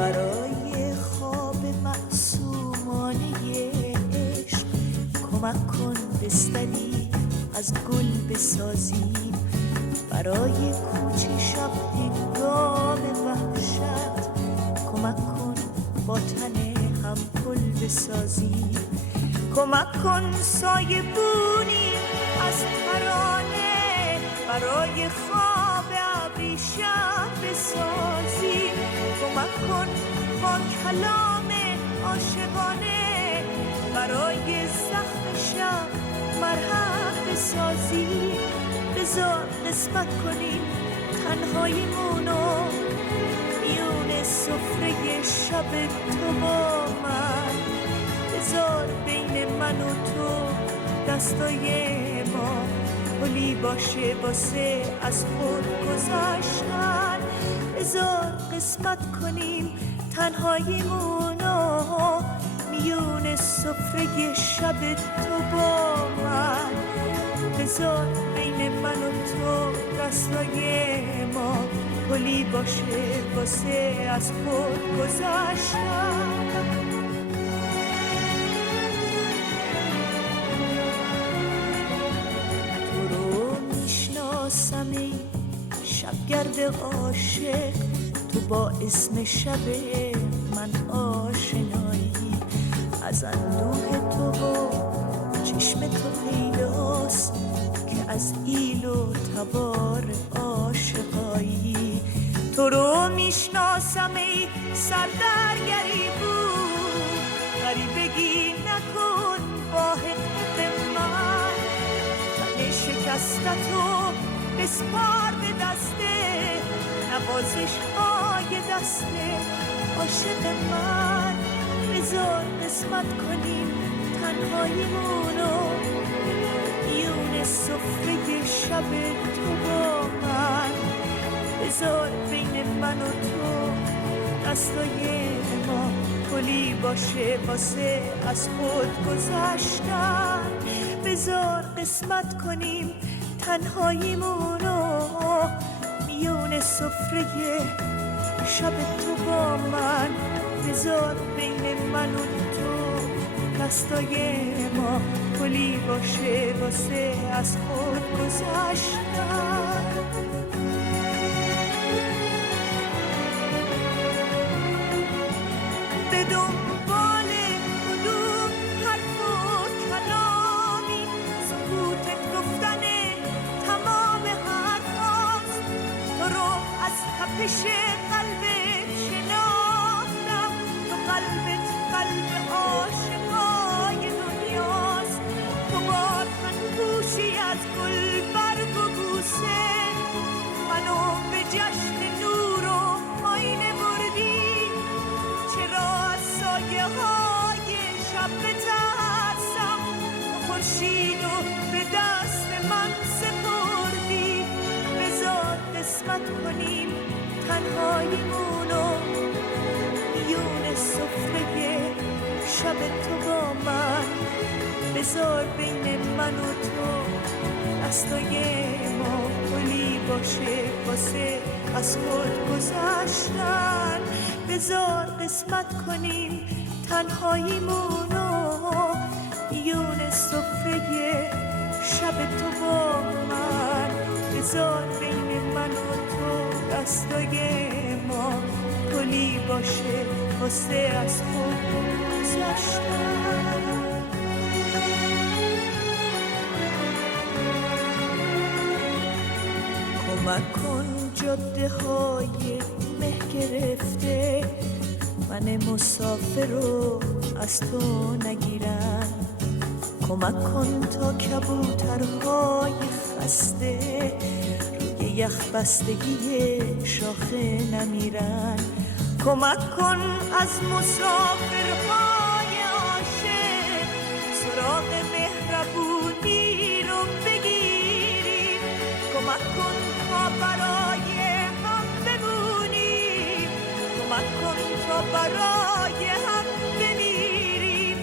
برای خواب معصومانه عشق کمک کن بستری از گل بسازیم، برای کوچه شب هنگام وحشت کمک کن با تن هم پل بسازیم، کمک کن سایه بونی از ترانه برای خواب ابریشم بسازیم، کمک کن با کلام عاشقانه برای زخم شب مرهم بسازیم، بذار قسمت کنیم تنهاییمونو میون سفره شب تو با من، بذار بین من و تو دستای ما پلی باشه واسه از خود گذشتن، بذار قسمت کنیم تنهاییمونو میون سفره شب تو با من، بذار بین من و تو دستای ما پلی باشه واسه از خود گذشتن. تو رو میشناسم ای شبگرد عاشق، تو با اسم شب من آشنایی، از اندوه تو و چشم تو پیداست که از ایل و تبار عاشقایی، تو رو میشناسم ای سردرگری بود، غریبگی نکن با حقیقت من، تن شکستتو بسپار به دسته نوازش های دست عاشق من، بذار قسمت کنیم تنهاییمونو میون سفره شب تو با من، بذار بین من و تو دستای ما پلی باشه واسه از خود گذشتن، بذار قسمت کنیم تنهاییمونو میون سفره شب تو با من، بذار بین من و تو دستای ما پلی باشه واسه از خود گذشتن. به دنبال کدوم حرف و کلامی سکوتت گفتن تمام حرفاست، تو رو از تپش قلبت شناختم، تو قلبت قلب عاشقای دنیاست، تو با تن پوشی از گل برگ و بوسه منو به جشن نور و آینه بردی، چرا از سایه های شب بترسم، خورشید و به دست من سپردی، بذار قسمت کنیم تنهاییمونو میون سفره شب تو با من، بذار بین من و تو دستای ما پلی باشه واسه از خود گذشتن، بذار قسمت کنیم تنهاییمونو میون سفره شب تو با من، بذار بین من و تو دستای ما پلی باشه واسه از خود گذشتن. کمک کن جاده های مه گرفته من مسافر رو از تو نگیرن، کمک کن تا کبوترهای خسته روی یخ بستگی شاخه نمیرن، کمک کن از مسافرهای عاشق سراغ مهربونی رو بگیریم، کمک کن تا برای هم بمونیم، کمک کن تا برای هم بمیریم،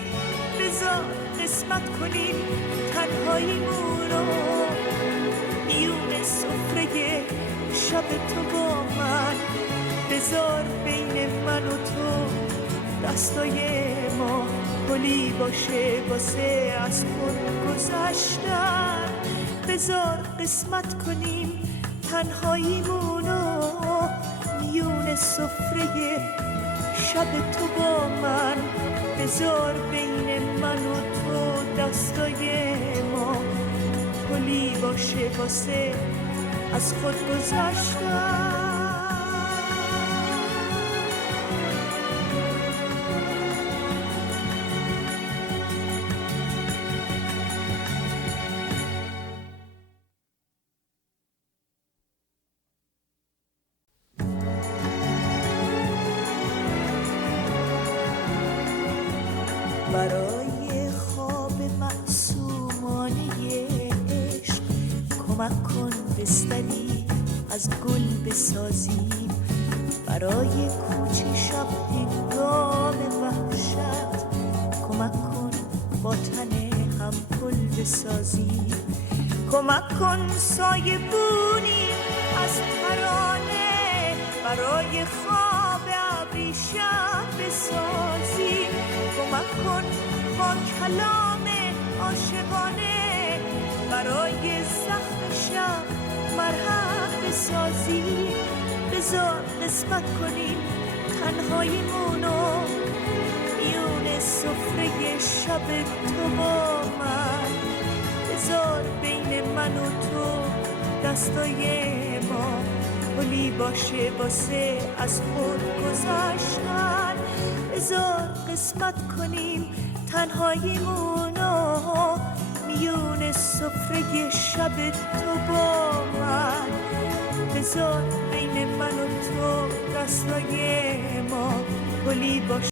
بذار قسمت کنیم تنهاییمون رو میون سفره شب تو با من، بذار بین من من و تو دستای ما پلی باشه واسه از خود گذشتن. بذار قسمت کنیم تنهاییمونو میون سفره شب تو با من. بذار بین من و تو دستای ما پلی باشه واسه از خود گذشتن. برای خواب معصومانه عشق کمک کن بستری از گل بسازیم. برای کوچه شب هنگام وحشت کمک کن با تن هم پل بسازیم. کمک کن سایه بونی از ترانه برای خواب ابریشم بسازیم. کمک کن با کلام عاشقانه برای زخم شب مرهم بسازیم. بذار قسمت کنیم تنهاییمونو میون سفره شب تو با من. بذار بین من و تو دستای ما پلی باشه واسه از خود گذشتن. بذار قسمت کنیم تنهاییمونو میون سفره شب تو با من. بذار بین من و تو دستای ما پلی باشه